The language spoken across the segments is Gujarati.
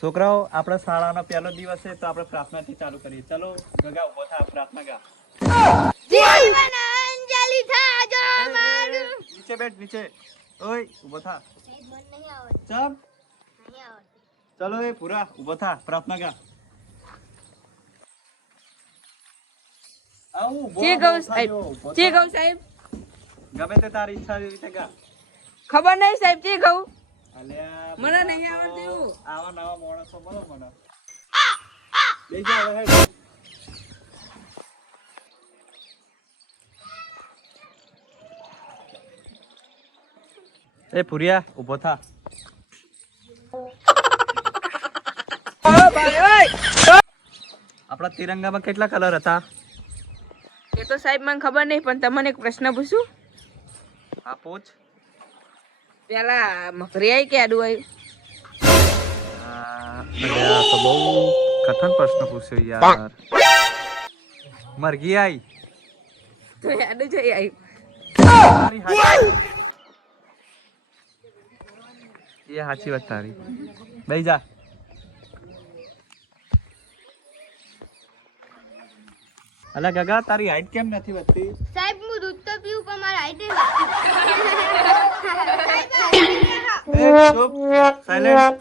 છોકરાઓ આપણા શાળાનો પહેલો દિવસ છે તો આપણે પ્રાર્થનાથી ચાલુ કરીએ. ચલો ગગા ઉભો થા, પ્રાર્થના ગા. જીવન અંજલિ થાજો મારું. નીચે બેઠ, નીચે. ઓય ઉભો થા. સાહેબ મન નહીં આવડતું. ચમ નહીં આવડતું. ચલો એ પૂરા ઉભો થા, પ્રાર્થના ગા. આવું જે કહું સાહેબ, જે કહું સાહેબ, ગમે તે તારી ઈચ્છા રીતે ગા. ખબર નહીં સાહેબ, જે કહું અલ્યા મને નહીં આવડતું એવું. આવા નવા માણસો મળો મને. બેસી જા હવે. એ પુરિયા ઉભો થા. આપણા તિરંગામાં કેટલા કલર હતા? એ તો સાહેબ મને ખબર નહીં, પણ તમને એક પ્રશ્ન પૂછું. હા પૂછ. પેલા મફરી આવી કે આડું આવ્યું? અલ્યા તો બહુ કઠણ પ્રશ્ન પૂછ્યો યાર. મરઘી આઈ તો આડું જઈ આવ્યું. એ સાચી વાત તારી. બેસી જા. અલા ગગા તારી હાઈટ કેમ નથી વધતી? સાહેબ હું દૂધ તો પીવું પણ મારા હાઈટ એ ચૂપ, સાયલેન્ટ.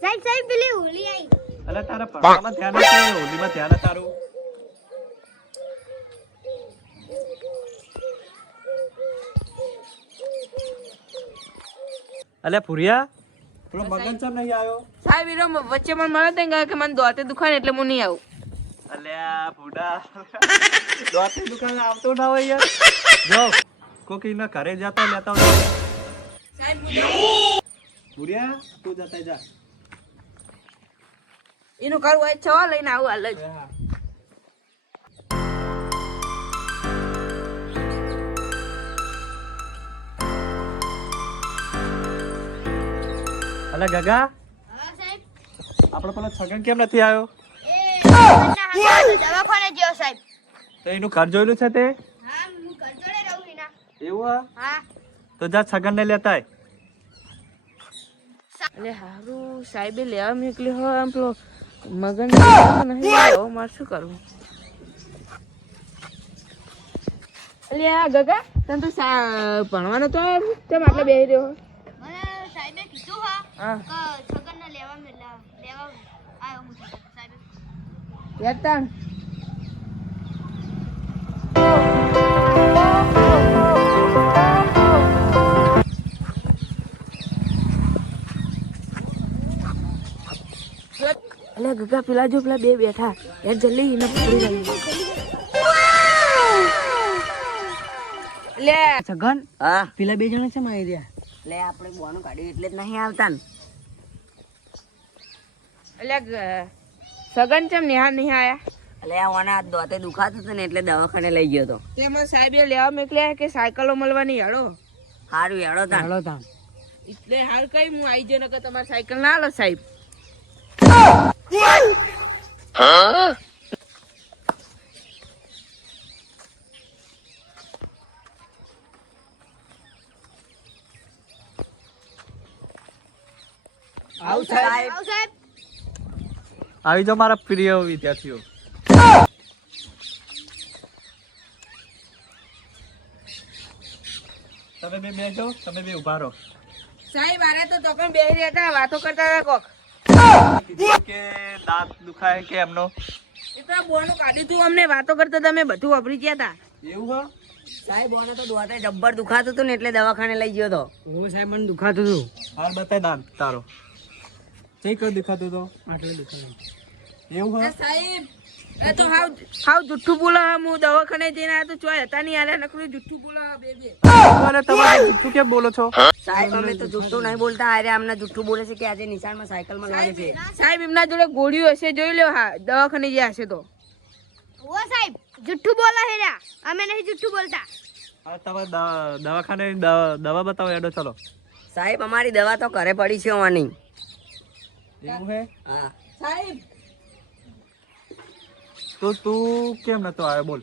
સાહેબ સાહેબ પેલી હોલી આવી. અલા તારા પપ્પામાં ધ્યાન નથી, હોલીમાં ધ્યાન છે તારું. અલ્યા પુરિયા પેલો મગન ચમ નહીં આવ્યો? સાહેબ એનો વચ્ચે મને મળે તે કે મને દોતે દુખાય ને એટલે હું નહીં આવું. અલ્યા બુડા દોતી દુકાને આવતો ના હોય યાર. જો કોકી ના ઘરે જતા લેતા હોય. સાહેબ પુરિયા તું જતા જા. એનું કરવું હોય છવા લઈને આવું હાલ જ. અલા ગગા હા સાહેબ. આપણો પેલો છગન કેમ નથી આવ્યો? દવાખાને ગયો સાહેબ. તો એનું ઘર જોયેલું છે તે? હા હું ઘર જોડે રહું છું ના. એવું હા? હા તો જા છગન ને લેતા આય. એટલે હારું સાહેબે લેવા મોકલ્યો હોય આમ પેલો મગન નહીં આવ્યો, મારે શું કરવું? એટલે આ ગગા તને તો ભણવાનો તો આવ્યો તેમ આટલે બેસી રહ્યો. મને સાહેબે કીધું હા હા કે છગનને લેવા આવ્યો હું સાહેબે. યાર તાણ અલ્યા ગગા પેલા જો પેલા બે બેઠા યાર જલ્દી એને પકડી લઈએ. લે સગન હા પેલા બે જણા છે મારી રહ્યા. એટલે આપણે બોનું કાઢ્યું એટલે જ નહીં આવતા ને. અલ્યા સગન ચમ નિહાળ નહીં આયા? એટલે આ ઓને આ દોતે દુખાતું હતું ને એટલે દવાખાને લઈ ગયો તો. તેમાં સાહેબે લેવા મોકલ્યા કે સાયકલો મળવાની હેડો. સારું હેડો તાણ. એટલે હાલ કઈ હું આવી જઈને કે તમારી સાયકલ ના લો સાહેબ. આવું સાહેબ. આવો સાહેબ. આવી જાઓ મારા પ્રિય વિદ્યાર્થીઓ. તમે બે બેસો, તમે બે ઉભા રહો. સાહેબ આરે તો પણ બેહી રહ્યા હતા, વાતો કરતા હતા કોક. કીધું કે દાંત દુખાય કે એમનો? એ તો બોનું કાઢ્યું તું અમને વાતો કરતા તમે બધું વાપરી ગયા હતા. એવું હા? સાહેબ ઓને તો દોતે જબ્બર દુખાતું હતું ને એટલે દવાખાને લઈ ગયો તો. સાહેબ મને દુખાતું હતું. હાલ બતાય દાંત તારો. કઈ કઈ દુખાતું તો? આટલું દુખાતું. એવું હા? સાહેબ એ તો હાવ જુઠ્ઠું બોલો. હું દવાખાને જઈને આવ્યો તો ચોય હતા નહીં આલે નકરું જુઠ્ઠું બોલો બે. અરે તમારે જુઠ્ઠું કેમ બોલો છો? સાહેબ અમે તો જુઠ્ઠું નહીં બોલતા. અરે અમને જુઠ્ઠું બોલે છે કે આજે નિશાળમાં સાયકલ મળવાની છે. સાહેબ એમના જોડે ગોળીઓ હશે, જોઈ લો. હા દવાખાને જે હશે તો. ઓ સાહેબ જુઠ્ઠું બોલા હેરા, અમે નહીં જુઠ્ઠું બોલતા. હા તમારે દવાખાને દવા બતાવો એડો. ચલો સાહેબ અમારી દવા તો ઘરે પડી છે ઓની. એવું હે હા સાહેબ તો તું કેમ નતો આવ્યો બોલ?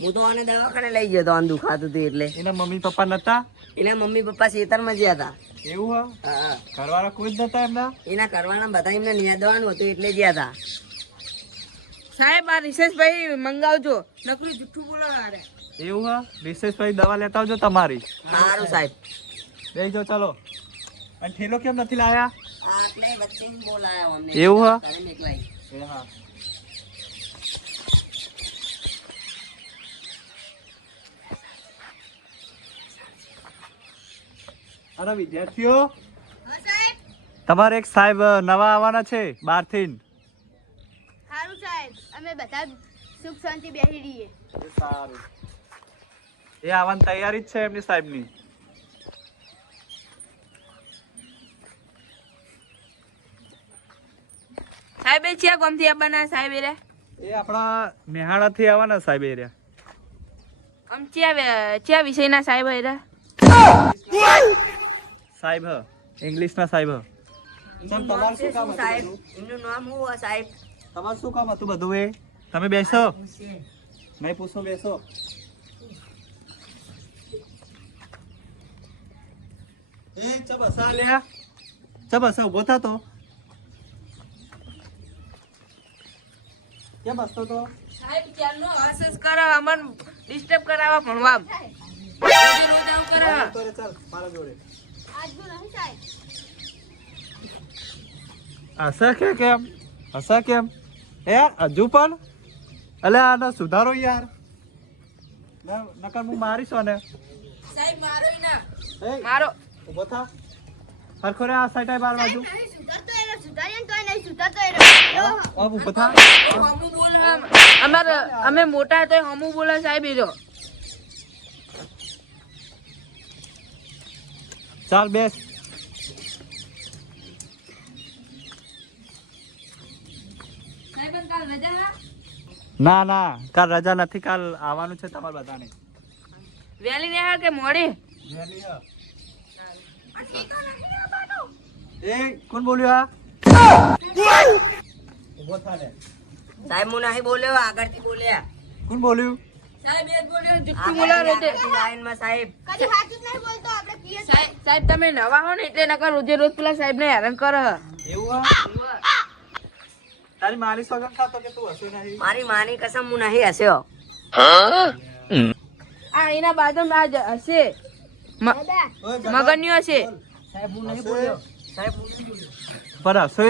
હું તો આને દવાખાને લઈ ગયો તો આને દુખાતું હતું એટલે. એના મમ્મી પપ્પા નતા? એના મમ્મી પપ્પા ખેતરમાં ગયા હતા. એવું હે? હા ઘરવાળા કોઈ જ નતા એમના? એના કરવાના બધા એમને નિયાદવાનું હતું એટલે ગયા હતા. સાહેબ આ રિશેષભાઈ મંગાવજો નકરું જુઠ્ઠું બોલો હારે. એવું હે? રિશેષભાઈ દવા લેતા આવજો તમારી. સારું સાહેબ. બેસજો ચાલો. અને ઠેલો કેમ નથી લાયા? આટલે વચ્ચે બોલાયા અમને. એવું હે? ઘરે મેકલાઈ. એ હા. અરે વિદ્યાર્થીઓ, હા સાહેબ. તમારે એક સાહેબ નવા આવવાના છે બહારથી. સારું સાહેબ, અમે બધા સુખ શાંતિ બેસી રહીએ. સારું. એ આવવાની તૈયારી જ છે એમની સાહેબની. સાહેબ એ છે ગમથી આવવાના સાહેબ એ રે એ આપણા મેહાણાથી આવવાના સાહેબ એ રહ્યા. આમ ચિયા વિષયના સાહેબ એ રે સાહેબ હ ઇંગ્લિશના સાહેબ હ. એમનું તમારું નામ શું કામ શું હતું સાહેબ? બધું? એમનું નામ શું હોય સાહેબ? તમારું શું કામ હતું બધું? એ તમે બેસો. નહીં પૂછો, બેસો. એ ચબ હસા લ્યા, ચબ હસા ઉભો થા તો. કેમ હસતો તો? સાહેબ ક્યારનો હસ કરે અમન ડિસ્ટર્બ કરાવવા ભણવા રોજ આવું કરે તો રે ચાલ મારા જોડે. આજનું નહીં સાહેબ. હસા કે કેમ? હસા કેમ? એ હજુ પણ? અલે આનો સુધારો યાર. નકર હું મારીશ ને. સાહેબ મારો ના એ મારો ઉભો થા. હરખો રે આ સાઈડ બાર બાજુ. નહીં સુધારતો એનો, સુધારીએ ને તોય નહીં સુધારતો એનો. अब उभो था. હમુ બોલ અમાર અમે મોટા તો હમુ બોલે સાહેબ એરો ચાલ બેસ. સાહેબ કાલ રજા ના ના કાલ રજા નથી, કાલ આવવાનું છે તમારે બધાને. વેલી ને કે મોડી એ કોણ બોલ્યું? આ ઉભો થા ને. સાહેબ હું નહીં બોલ્યો, આગળથી બોલ્યા. કોણ બોલ્યું? સાહેબ એ બોલ્યો જુઠ્ઠું બોલા રોજે આગળથી લાઈનમાં સાહેબ. કદી સાચું જ નહીં બોલતો, આપણે પીએ જ સાહેબ સાહેબ તમે નવા હો ને એટલે નકર રોજે રોજ પેલા સાહેબ ને હેરાન કરે એવું હા? તારી મારી સોગન ખાતો કે તું હસું નહીં? મારી માની કસમ હું નહીં હસ્યો. આ એના બાજુમાં આ હશે દાદા. ઓય ગધા, મગન્યું હશે બોલ. સાહેબ હું નહીં હસે? બોલ્યો. સાહેબ હું નહીં બોલ્યો. પર હસો એ?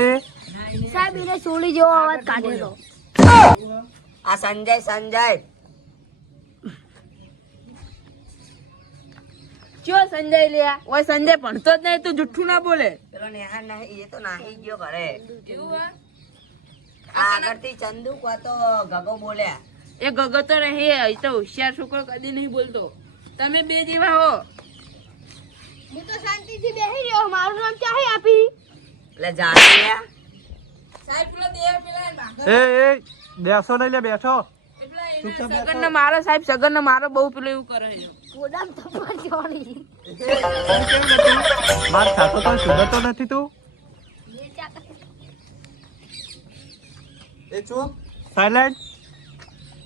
સાહેબ એને સોળી જેવો અવાજ કાઢેલો. આ સંજય સંજય ચો સંજય લ્યા ઓય સંજય ભણતો જ નહીં તું જુઠ્ઠું ના બોલે પેલો નેહાર નહીં, એ તો નાહી ગયો ઘરે. એવું આ આગળથી ચંદુ કો તો ગગો બોલ્યા. એ ગગો તો રહી એ તો હોશિયાર છોકરો કદી નહીં બોલતો તમે બે જેવા હો હું તો શાંતિથી બેસી રહ્યો, મારું નામ ચાહે આપી. એટલે જાણી લ્યા. સાહેબ પેલા બે પેલા એ બેસો નહીં લે, બેઠો. સગન ને મારો સાહેબ સગન ને મારો બહુ પેલું એવું કરે છે ગોદામ થપ્પડ ચોળી. માર ખાતો તો સુધરતો નથી તું. એ ચૂપ, સાયલેન્ટ.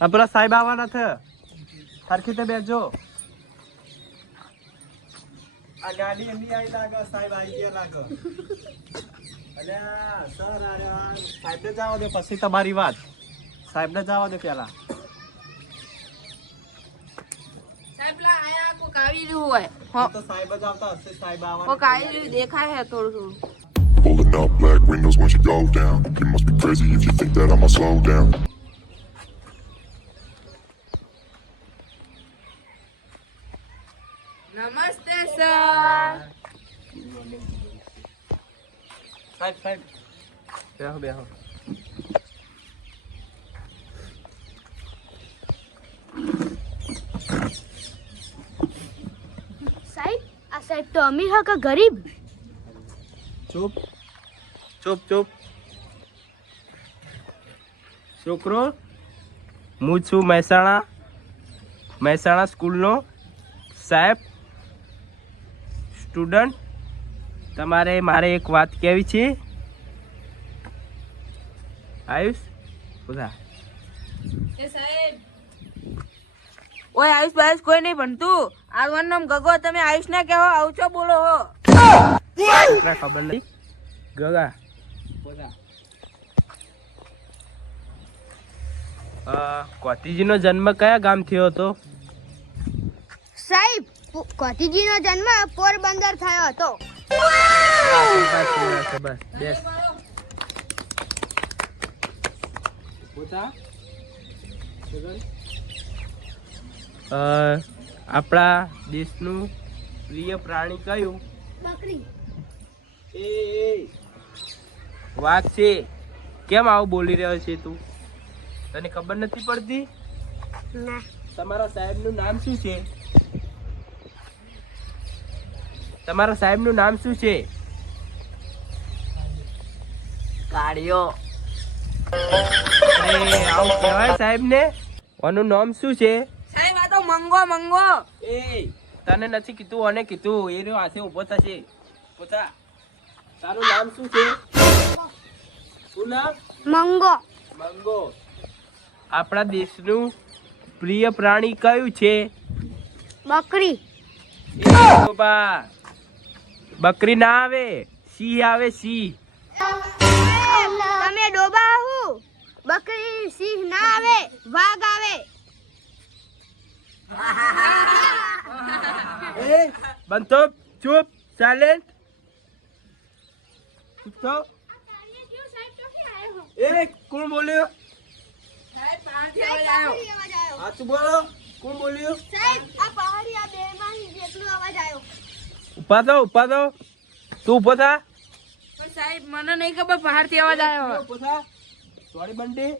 આ પેલા સાહેબ આવવાના છે, હરખી તે બેસજો. આ ગાડી એમની આવી લાગે, સાહેબ આવી ગયા લાગે. અલ્યા સર, સાહેબને જવા દે પછી તમારી વાત. સાહેબને જવા દે પેલા. સાહેબ પેલા આયા કોક આવી રહ્યું હોય હો તો સાહેબ જ આવતા હશે, સાહેબ કોક આવવાના. આવી રહ્યું દેખાય છે થોડું થોડું Pulling up black windows once you go down. You must be crazy if you think that I'ma slow down. નમસ્તે સર સાહેબ સાહેબ બેહો બેહો. સાહેબ, આ સાહેબ તો અમીર હા કે ગરીબ? ચૂપ ચૂપ ચૂપ. છોકરો હું છું મહેસાણા સ્કૂલનો સાહેબ સ્ટુડન્ટ. તમારે મારે એક વાત કહેવી છે. આયુષ બધા ઓય આયુષ બાયુષ કોઈ નહીં ભણતું. આરવાનું નામ ગગો, તમે આયુષ ના કહેવો, આવચો બોલો હો. છોકરા ખબર નહીં ગગા કોતીજીનો જન્મ કયા ગામ થયો હતો? સાહેબ કોતીજીનો જન્મ પોરબંદર થયો હતો. બસ બેસ. આપણા દેશનું પ્રિય પ્રાણી કયું? બકરી. એ વાઘ છે. કેમ આવું બોલી રહ્યો છે તું? તને ખબર નથી પડતી? ના. તમારા સાહેબનું નામ શું છે? તમારા સાહેબનું નામ શું છે? કાળિયો. અરે આવું કહેવાય સાહેબને? આનું નામ શું છે? સાહેબ આ તો મંગો મંગો. એ તને નથી કીધું, અને કીધું એ રહ્યો હાથે ઊભો થશે. પોતા તારું નામ શું છે? શું નામ? મંગો. મંગો. આપણા દેશનું પ્રિય પ્રાણી કયું છે? બકરી. એ બાબા, બકરી ના આવે, સિંહ આવે. સિંહ. તમે ડોબા હું. બકરી સિંહ ના આવે, વાઘ આવે. એ બંધો, ચૂપ, સાયલેન્ટ. ચૂપ થો. એ કોણ બોલ્યો? સાહેબ બહારથી અવાજ આવ્યો. હાથ બોલો. કોણ બોલ્યું? સાહેબ આ પહાડી આ બેમાંથી જેટલો અવાજ આવ્યો. ઉભા થો, ઉભા થો. તું ઉભો થા. પણ સાહેબ મને નહીં ખબર બહારથી અવાજ આવ્યો. ઉભો થા. સોરી બંટી.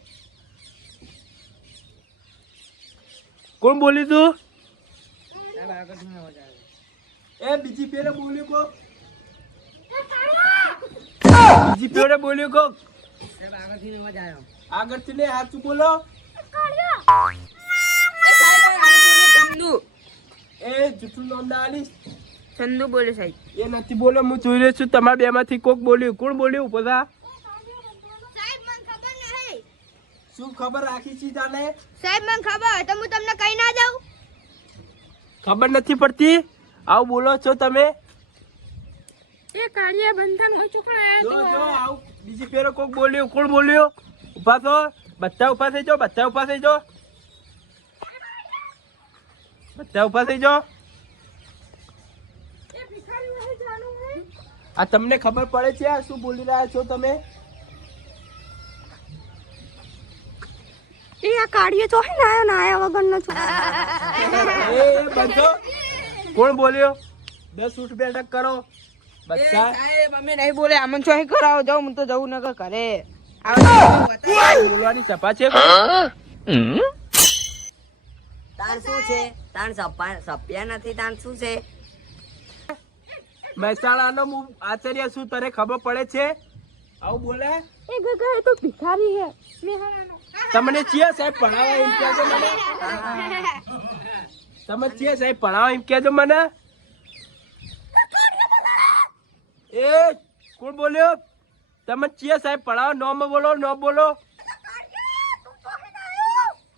કોણ બોલ્યું તું? એ બીજી પેલે બોલ્યું કો? બીજી પેલે બોલ્યું કો? આગળથી ને સાચું બોલો. ચંદુ. એ જૂઠું નામ ના આલીશ. ચંદુ બોલે સાહેબ. એ નથી બોલ્યો, હું જોઈ રહ્યો છું. તમારા બે માંથી કોક બોલ્યું. કોણ બોલ્યું? ઉભો થા. સાહેબ મને ખબર નહીં. શું ખબર રાખી છે તાને? સાહેબ મને ખબર હોય તો હું તમને કહી ના દઉં. ખબર નથી પડતી? આવું બોલો છો તમે? એ કાળિયા બંધન હોય છોકરા. જો જો આવું બીજી ફેરો કોક બોલ્યું. કોણ બોલ્યું? ઉભા થો. બધા ઉભા થઈ જાઓ. બધા ઉભા થઈ જાઓ. બધા ઉભા થઈ જાઓ. આ તમને ખબર પડે છે આ શું બોલી રહ્યા છો તમે? એ આ કાઢીએ તો હે નાયો નાયા વગરનો છું. એ બંધો. કોણ બોલ્યો? 10 ઊઠ બેઠક કરો બધા. સાહેબ અમે નહીં બોલે. આમન છો કરાવો. જાઉં હું તો જવું નકર ઘરે. બોલવાની સભા છે? તાણ શું છે? તાણ સપ્યા નથી. તાણ શું છે? મહેસાણાનો હું આચાર્ય છું, તને ખબર પડે છે? આવું બોલે? એ ગગા એ તો ભિખારી હે. મેહાણાનો. તમને ચિયા સાહેબ ભણાવા એમ કહેજો મને. તમે ચિયા સાહેબ ભણાવા એમ કહેજો મને. એ કોણ બોલ્યો? તમે ચિયા સાહેબ ભણાવો? નોમ બોલો. નોમ બોલો.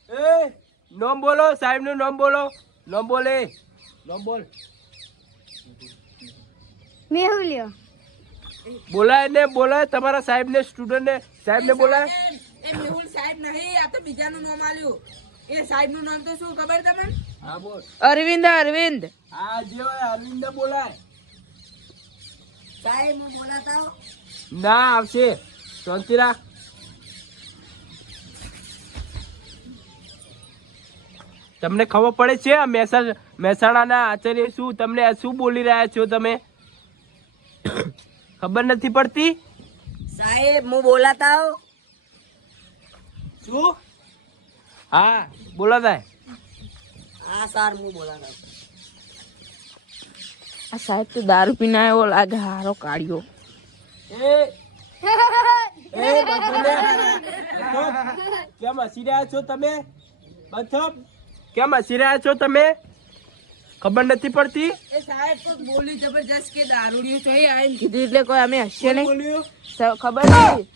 એ નોમ બોલો. સાહેબ નું નામ બોલો. નોમ બોલે. નોમ બોલ. મેહુલ્યો. બોલાય ને બોલાય. તમારા સાહેબ ને સ્ટુડન્ટ ને સાહેબ ને બોલાય. એ મેહુલ સાહેબ નહીં, આ તો બીજાનું નામ આલ્યું. એ સાહેબ નું નામ તો શું ખબર તમને? હા બોલ. અરવિંદ. અરવિંદ. હા જે હોય અરવિંદ ને બોલાય. સાહેબ હું બોલાતા હો. ના આવશે. શાંતિ રાખ. તમને ખબર પડે છે આ મહેસાણાના આચાર્ય શું તમને શું બોલી રહ્યા છો તમે? ખબર નથી પડતી? સાહેબ હું બોલાતા હો. શું? હા બોલો થાય. હા સર હું બોલાતા. આ સાહેબ તો દારૂ પીને આવ્યો લાગે. હારો કાઢ્યો. એ બંધોને. કેમ હસી રહ્યા છો તમે? બંધો કેમ હસી રહ્યા છો તમે? ખબર નથી પડતી? એ સાહેબ તો બોલી જબરજસ્ત કે દારૂડિયો છે. આ એમ કીધું એટલે કોઈ અમે હસીએ નહીં. બોલ્યું? ખબર નથી.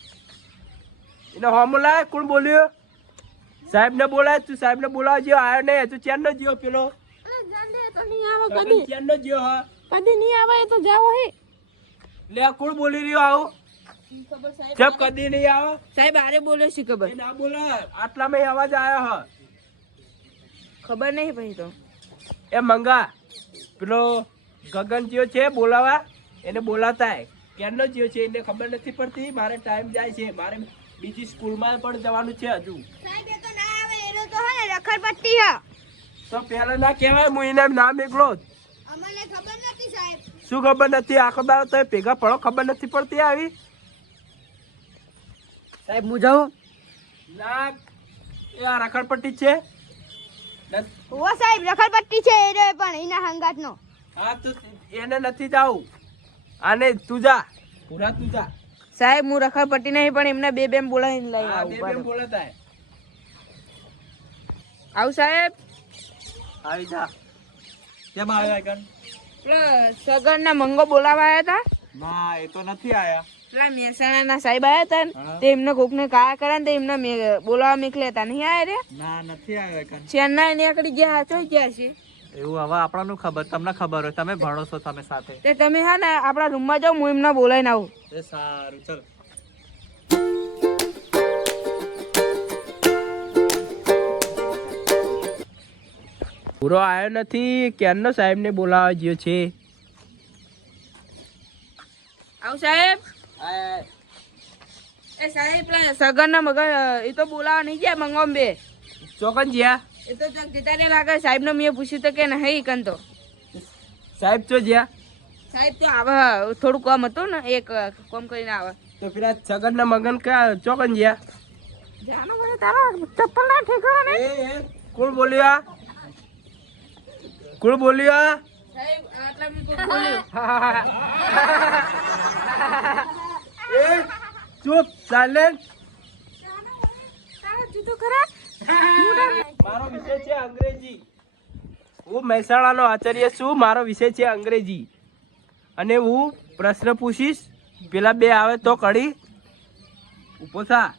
એને હોમો લાય. કોણ બોલ્યો? સાહેબ ને બોલાય. તું સાહેબ ને બોલાવ જ્યો આયો નહીં. તું ચેન નો જ્યો પેલો ચેન નો જ્યો હા કદી નહીં આવે એ તો જાવો હે. લે કોણ બોલી રહ્યો આવું? જબ કદી નહીં આવે. સાહેબ આરે બોલે છે ખબર? એ ના બોલા. આટલામાં અવાજ આવ્યો હ. ખબર નહીં ભાઈ તો. એ મંગા પેલો ગગન જ્યો છે બોલાવા એને બોલાતા કેનો જ્યો છે એને ખબર નથી પડતી. મારે ટાઈમ જાય છે. મારે બીજી સ્કૂલમાં પણ જવાનું છે હજુ. સાહેબ એ તો ના આવે એનો તો હે ને રખડપટ્ટી હે. તો પેલા ના કહેવાય હું એને નામ એકલો જ. અમને ખબર નથી સાહેબ. શું ખબર નથી? આખો દાડો તો ભેગા પડો ખબર નથી પડતી આવી. સાહેબ હું જાઉં? ના એ આ રખડપટ્ટી જ છે. ઓ સાહેબ રખડપટ્ટી છે એ રે પણ એના હંગાત નો. હા તો એને નથી જાવું. આને તું જા. પૂરા તું જા. સાહેબ હું રખડપટ્ટી નહીં પણ એમને બે બેમ બોલાવીને લઈ હા બે આવું. બેન બોલાતા આવું સાહેબ. આવી જા. કેમ આવ્યા કન? પેલા સગન ના મંગો બોલાવા આવ્યા હતા. ના એ તો નથી આયા. પેલા મહેસાણા ના સાહેબ આવ્યા હતા ને, હા. તે એમને કોક ને કાયા કર્યા ને તે એમને બોલાવા મોકલ્યા હતા. નહીં આયા રે? ના નથી આવ્યા કન. ચેન્નાઈ નીકળી ગયા ચોઈ ગયા છે. એવું હવે આપણાનું ખબર, તમને ખબર હોય, તમે ભણો છો તમે સાથે. તે તમે હા ને આપણા રૂમમાં જાઓ, હું એમને બોલાવીને આવું. એ સારું ચલ. પૂરો આવ્યો નથી. ક્યારનો સાહેબ ને બોલાવા ગયો છે. આવું સાહેબ. એ સાહેબ પેલા સગન ના મગર એ તો બોલાવા નહીં ગયા મંગોમ બે. ચોકન જ્યાં એ તો ચોક જતા રે લાગે. સાહેબ ને મેં પૂછ્યું તો કે નહીં કન તો. સાહેબ ચો જ્યાં સાહેબ તો આવે થોડું કામ હતું ને એક કામ કરીને આવે. તો પેલા છગન ના મગન ક્યાં ચોકન જ્યાં? જાનો ભાઈ તારા ચપ્પલ ના ઠેકાણા ને. એ કોણ બોલ્યો? આ કોણ બોલ્યો? સાહેબ આટલા મેં કોક બોલ્યું. એ ચૂપ સાયલેન્ટ. તારા જુદો ખરા. મારો વિષય છે અંગ્રેજી. હું મહેસાણાનો આચાર્ય છું. મારો વિષય છે અંગ્રેજી અને હું પ્રશ્ન પૂછીશ. પેલા બે આવે તો કડી ઉભો થા.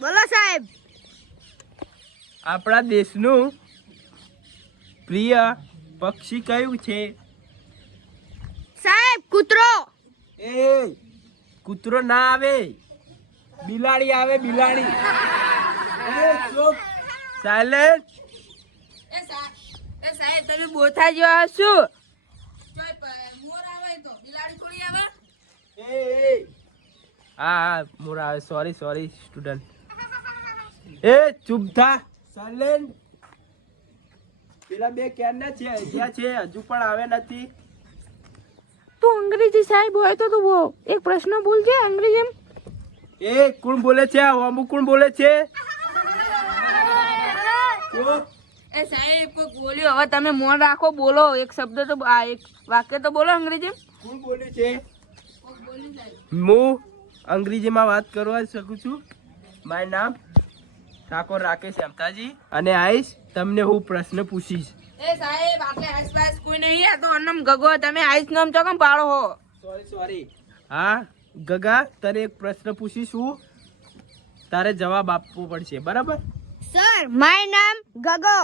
બોલો સાહેબ. આપણા દેશનું પ્રિય પક્ષી કયું છે? સાહેબ કૂતરો. એ કૂતરો ના આવે, બિલાડી આવે. બિલાડી. સાયલેન્ટ. એ સાહેબ તમે બોથા જેવા શું? મોર આવે તો બિલાડી થોડી આવે. હા મોર આવે. Sorry student. એ ચૂપ થા. સાયલેન્ટ. પેલા બે ક્યારના છે? જ્યાં છે હજુ પણ આવે નથી. તું અંગ્રેજી સાહેબ હોય તો તું એક પ્રશ્ન બોલજે અંગ્રેજી. એ કોણ બોલે છે? અમુક કોણ બોલે છે? એ સાહેબ કોક બોલ્યો. હવે તમે મોન રાખો, બોલો એક શબ્દ તો આ એક વાક્ય તો બોલો અંગ્રેજી. કોણ બોલ્યું છે? હું અંગ્રેજીમાં વાત કરવા શકું છું. મારું નામ ઠાકોર રાકેશ અમતાજી અને આઈશ તમને હું પ્રશ્ન પૂછીશ. એ સાહેબ આટલે આસપાસ કોઈ નહીં. આ તો અન્નમ ગગો તમે આઈસ નામ ચોકમ પાડો હો. સોરી. હા ગગા તને એક પ્રશ્ન પૂછીશું. તારે જવાબ આપવો પડશે. બરાબર? સર માય નામ ગગો.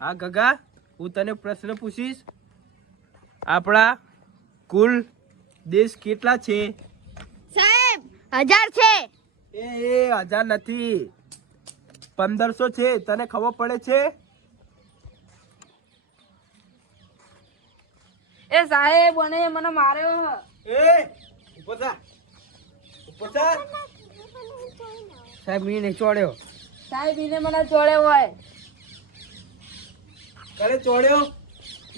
હા ગગા હું તને પ્રશ્ન પૂછીશ. આપણા કુલ દેશ કેટલા છે? સાહેબ 1000 છે. એ 1000 નથી, 1500 છે. તને ખબર પડે છે? એ સાહેબ અને મને માર્યો. એ ઉભો થા. સાહેબ મેં નહીં ચોડ્યો. સાહેબ એને મને ચોડ્યો હોય. કરે ચોડ્યો?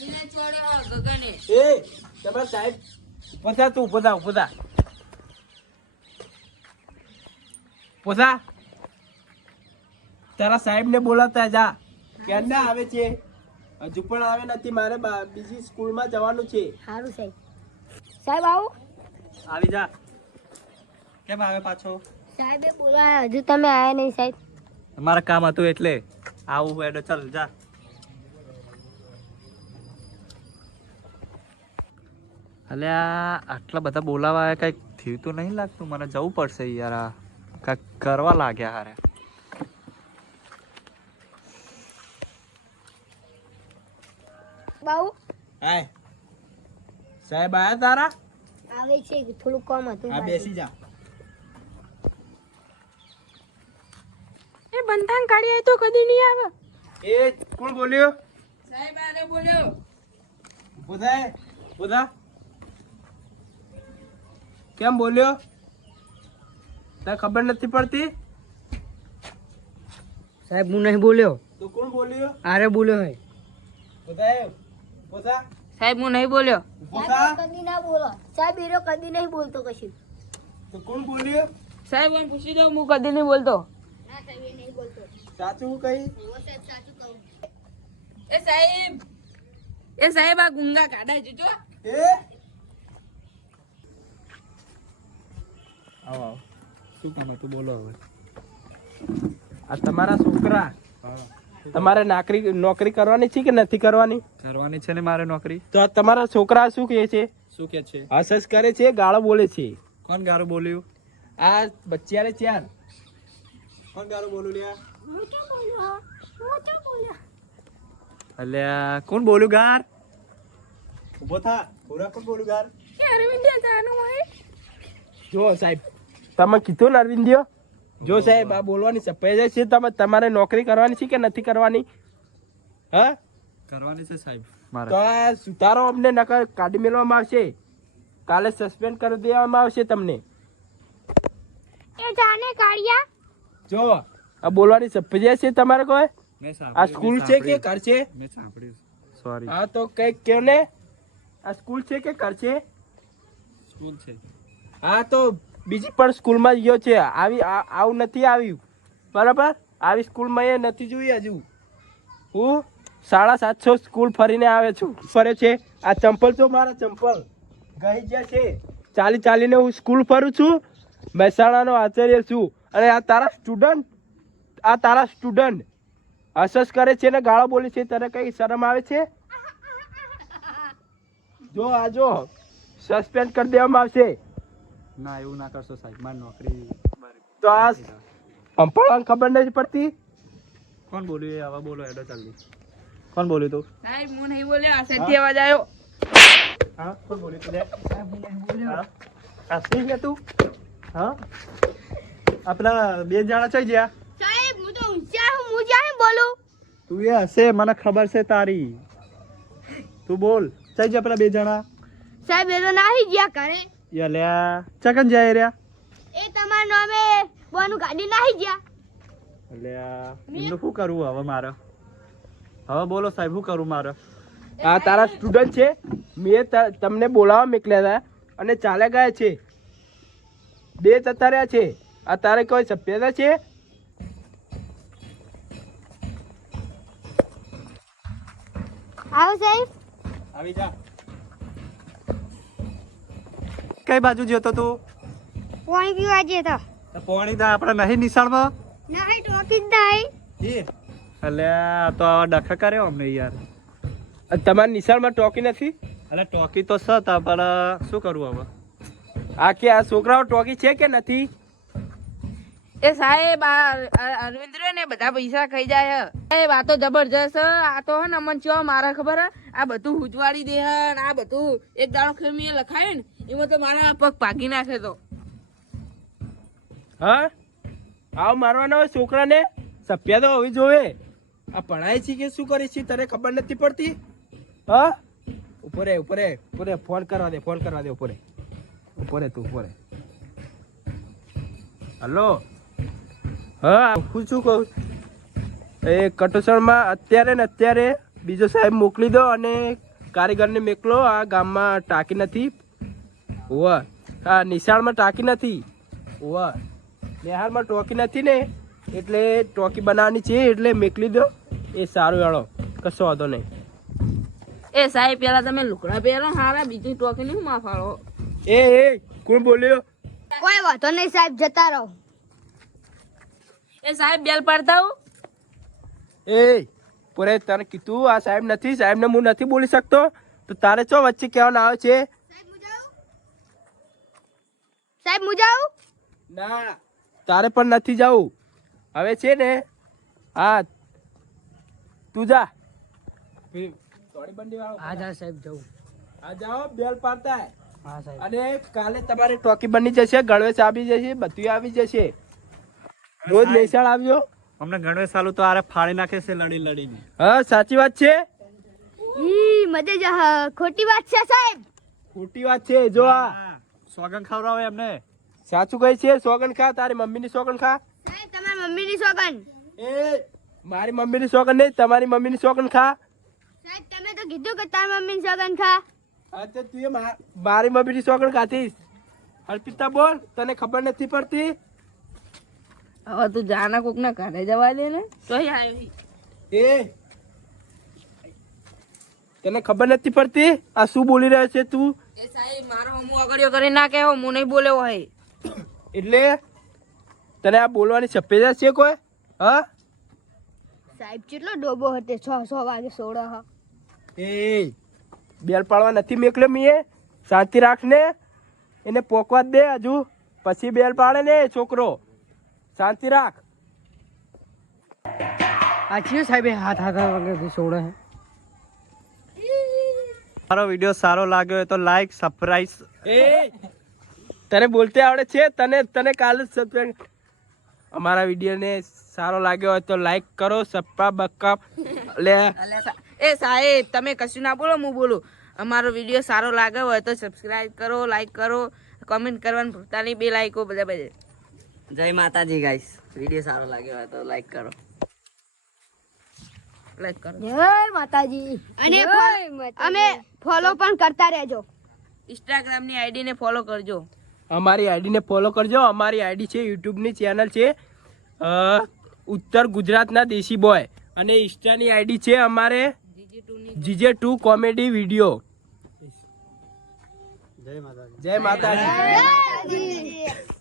એને ચોડ્યો ગગને. એ તમારા સાહેબ ઉભો થા. તું ઉભો થા. પોસા તારા સાહેબ ને બોલાવતા જા. ક્યારના આવે છે? હજુ પણ આવે નથી. મારે બીજી સ્કૂલમાં જવાનું છે. સારું સાહેબ. સાહેબ આવું. આવી જા. કેમ આવે પાછો? સાહેબે બોલાયા હજુ તમે આયા નહીં સાહેબ. મારે કામ હતું એટલે આવું હોય. ચાલ જા. અલ્યા આટલા બધા બોલાવા કઈક થયું તો નહીં લાગતું, મને જવું પડશે યાર, આ કાંઈક કરવા લાગ્યા હારે. બાઉ હાય સાહેબ આયા તારા? આવે છે, થોડું કમ હતું. હા બેસી જા. એ બંધાન કાઢી તો કદી નહીં આવે. એ કોણ બોલ્યો? સાહેબ આરે બોલ્યો. બુધાય બુધા કેમ બોલ્યો? તને ખબર નથી પડતી? સાહેબ હું નહીં બોલ્યો, તો કોણ બોલ્યો? આરે બોલ્યો હે. બુધાય બુધા સાહેબ હું નહીં બોલ્યો. બુધા કદી ના બોલો સાહેબ, એરો કદી નહીં બોલતો કશું. તો કોણ બોલ્યો? સાહેબ હું પૂછી દઉં, હું કદી નહીં બોલતો. ના સાહેબ, એ નહીં બોલતો. સાચું કઈ? હું સાહેબ સાચું કહું. એ સાહેબ આ ગુંગા કાઢા જોજો. એ આવો આવો. શું કામ હતું બોલો હવે. આ તમારા છોકરા તમારે નોકરી કરવાની છે કે નથી કરવાની? કરવાની છે ને મારે નોકરી. તો આ તમારા છોકરા શું કહે છે? શું કે છે? હસસ કરે છે, ગાળો બોલે છે. કોણ ગારું બોલ્યું? આ બચ્ચાને ચાર કોણ ગારું બોલ્યું લ્યા? હું તો બોલ્યો, હું તો બોલ્યો. અલ્યા કોણ બોલ્યું ગાર? ઉભો થા, પૂરા કોણ બોલ્યું ગાર? જો સાહેબ તમે કીધું ને અરવિંદિયો, જો સાહેબ આ બોલવાની સફાઈ છે. તમારે નોકરી કરવાની છે કે નથી કરવાની? હા કરવાની છે સાહેબ તો મારે. આ સુધારો અમને નકર કાઢી મેળવામાં આવશે. કાલે સસ્પેન્ડ કરી દેવામાં આવશે તમને. એ જાને કાઢ્યા. જો આ બોલવાની સફાઈ છે તમારે કોઈ? મેં આ સાંભળ્યું, સ્કૂલ મેં છે કે સાંભળ્યું. ઘર છે? મેં સાંભળ્યું. સોરી. હા તો કઈક કેવ ને, આ સ્કૂલ છે કે ઘર છે? સ્કૂલ છે. હા તો બીજી પણ સ્કૂલમાં ગયો છે, આવું નથી આવ્યું બરાબર. આવી સ્કૂલમાં એ નથી જોઈ હજુ. હું 750 સ્કૂલ ફરીને આવે છું. ફરે છે આ ચંપલ, તો મારા ચંપલ ગઈ ગયા છે. ચાલીને હું સ્કૂલ ફરું છું. મહેસાણાનો આચાર્ય છું. અને આ તારા સ્ટુડન્ટ હસસ કરે છે ને ગાળો બોલે છે. તને કઈ શરમ આવે છે? જો આ જો સસ્પેન્ડ કરી દેવામાં આવશે. ના એવું ના કરશો સાહેબ, મારી નોકરી. તો આ અંપાળાને ખબર નથી પડતી? કોણ બોલ્યું એ હવે બોલો એડો જલ્દી. કોણ બોલ્યું તું? સાહેબ હું નહીં બોલ્યો. આ સત્ય અવાજ આવ્યો. હા કોણ બોલ્યું તું? હા? આ સિંહ ને તું? હા આપણા બે જણા થઈ ગયા. સાહેબ હું તો હોશિયાર હું જાણે બોલું. તું એ હશે, મને ખબર છે તારી. તું બોલ. થઈ ગયા પેલા બે જણા. સાહેબ એ તો નાહી ગયા ઘરે. યલ્યા ચકન જાય રહ્યા. એ તમારા નામે બોનું ગાડી નાહી ગયા. અલ્યા એમનું શું કરવું હવે મારે? હવે બોલો સાહેબ, શું કરું મારે? આ તારા સ્ટુડન્ટ છે. મેં તમને બોલાવવા મોકલ્યા હતા અને ચાલ્યા ગયા છે. બે જતા રહ્યા છે. આ તારે કોઈ સભ્યતા છે? આવો સાહેબ. આવી જા. કઈ બાજુ જતો તું? પાણી પીવા જતા. પોણી દા આપણે નહીં નિશાળમાં. નાહી ટોકી જ નાહી. અલ્યા તો આવા ડખા કર્યો અમને યાર. તમારા નિશાળમાં ટોકી નથી? અલ્યા ટોકી તો છે પણ શું કરવું હવે? આ છોકરાઓ ટોકી છે કે નથી? એ સાહેબ આ અરવિંદ ને બધા પૈસા ખાઈ જાય હે. સાહેબ આ તો જબરજસ્ત હે. આ તો હે ને અમન ચો મારા ખબર હે આ બધું હુજવાડી દે હે ને આ બધું એક દાડો ખેમી લખાય ને એમાં તો મારા પગ ભાગી નાખે તો. હા આવ મારવાના હોય છોકરાને. સભ્ય તો હોવી જોવે. આ ભણાય છે કે શું કરે છે તને ખબર નથી પડતી? હા ઉપરે ફોન કરવા દે ઉપરે તું ઉપરે. હલો હા હું શું કહું, એ કટોસણમાં અત્યારે બીજો સાહેબ મોકલી દો અને કારીગરને મોકલો. આ ગામમાં ટાંકી નથી. હોવા હા નિશાળમાં ટાંકી નથી. હોવા નિહાળમાં ટોકી નથી ને એટલે ટોકી બનાવવાની છે એટલે મોકલી દો. એ સારું હેળો કશો વાંધો નહીં. એ સાહેબ પેલા તમે લુકડા પહેરો હારા બીજી ટોકી નહીં માફાળો. એ કોણ બોલ્યો? કોઈ વાંધો નહીં સાહેબ, જતા રહો. એ સાહેબ બેલ પાડતા હું. એ પૂરે તને કીધું આ સાહેબ નથી, સાહેબને હું નથી બોલી શકતો તો તારે ચો વચ્ચે કહેવાનું આવે છે? સાહેબ હું જાઉં? ના તારે પણ નથી જવું. હવે છે ને હા તું જા. થોડી બંડી વાળો હા જા સાહેબ જવું. આ જાઓ બેલ પાડતા હે. હા સાહેબ. અને કાલે તમારી ટોકી બની જશે, ગણવેશ આવી જશે, બધું આવી જશે. રોજ મહેસાણ આવજો. અમને ગણવેશ સાલું તો આરે ફાડી નાખે છે લડી લડીને. હા સાચી વાત છે, મજે ખોટી વાત છે સાહેબ. ખોટી વાત છે. જો આ સોગન ખવડાવે એમને. સાચું કહે છે. સોગન ખા, તારી મમ્મીની સોગન ખા. સાહેબ તમારી મમ્મીની સોગન. એ મારી મમ્મીની સોગન નહીં, તમારી મમ્મીની સોગન ખા. સાહેબ તમે તો કીધું કે તારી મમ્મીની સોગન ખા. હા તો તું મારી મમ્મીની સોગન ખાતીશ. અર્પિતા બોલ, તને ખબર નથી પડતી? હવે તું જાના કોક ના ઘરે જવા દે ને તો આવ્યો. એ તને ખબર નથી પડતી આ શું બોલી રહ્યો છે તું? એ સાહેબ મારો હું અગડ્યો કરી ના કહેવો, હું નહીં બોલ્યો હોય. એટલે તને આ બોલવાની સફેદા છે કોઈ? હા સાહેબ કેટલો ડોબો હતો 6 વાગે સોડો હ. એ બેલ પાડવા નથી મેકલ્યો મીએ. શાંતિ રાખને, એને પોકવા જ દે હજુ, પછી બેલ પાડે ને છોકરો. શાંતિ રાખ. આ છીએ સાહેબ હાથ વગર સોડે હે. મારો વિડીયો સારો લાગ્યો હોય તો લાઈક સબસ્ક્રાઇબ. એ તને બોલતે આવડે છે? તને કાલે સબસ્ક્રાઇબ. અમારા વિડીયોને સારો લાગ્યો હોય તો લાઈક કરો, સબસ્ક્રાઇબ બક્કા લે. એ સાહેબ તમે કશું ના બોલો, હું બોલું. અમારો વિડીયો સારો લાગ્યો હોય તો સબસ્ક્રાઇબ કરો, લાઈક કરો, કમેન્ટ કરવાનું ભૂલતા નહીં. 2 લાઈકો બધા. જય માતાજી ગાઈસ. વિડીયો સારો લાગ્યો હોય તો લાઈક કરો. લાઈક કરો. જય માતાજી. અને અમે ફોલો પણ કરતા રહેજો. ઇન્સ્ટાગ્રામની આઈડી ને ફોલો કરજો. અમારી આઈડીને ફોલો કરજો. અમારી આઈડી છે યુટ્યુબની ચેનલ છે ઉત્તર ગુજરાતના દેશી બોય, અને ઇન્સ્ટાની આઈડી છે અમારે GJ2 કોમેડી વિડીયો. જય માતાજી. જય માતાજી. જય માતાજી.